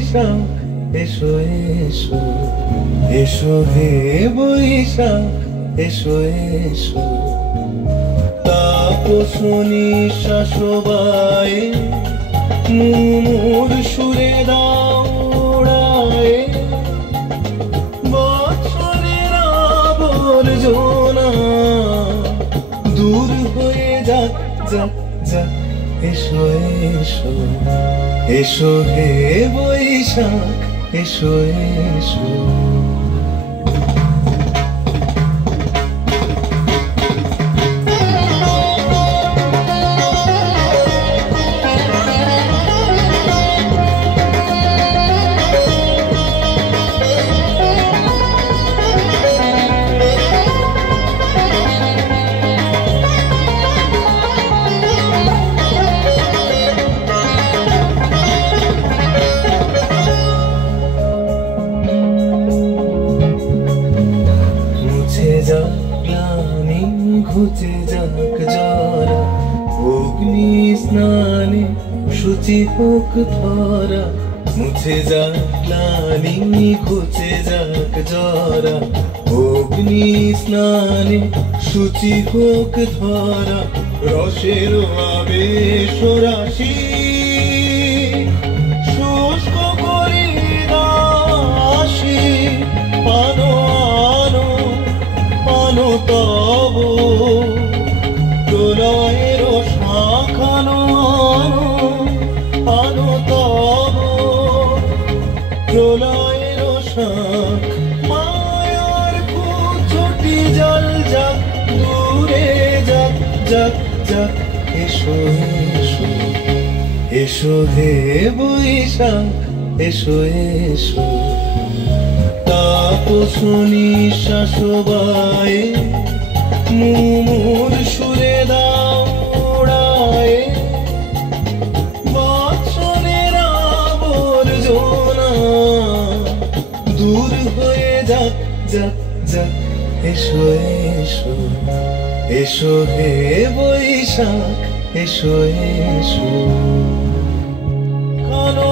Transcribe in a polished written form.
বৈশাখ এসো এসো, এসো হে বৈশাখ এসো এসো। তাপসনী শাসবায়ে মুমুর সুরে দাও উড়ায়ে, বৎসরের আবর্জনা দূর হয়ে যাক যাক যাক। এসো এসো, এসো হে বৈশাখ এসো এসো। গ্লানি ঘুচে যাক জরা, অগ্নি স্নানে শুচি হোক ধরা। মুছে যাক গ্লানি ঘুচে যাক জরা, অগ্নি স্নানে শুচি হোক ধরা। রসের আবেশ রাশি শুষ্ক করি দাসী, পানো তব প্রলয়ের শাখানো আনো তব প্রলয়ের শাখ। মায়ার কুচটি জল যাক দূরে যাক যাক যাক। এসো এসো, এসো হে বৈশাখ এসো এসো। তাপসনী শাসবায়ে মুমুর সুরে দাও উড়ায়ে, বৎসরের আবর্জনা দূর হয়ে যাক যাক যাক। এসো এসো, এসো হে বৈশাখ এসো এসো। কানো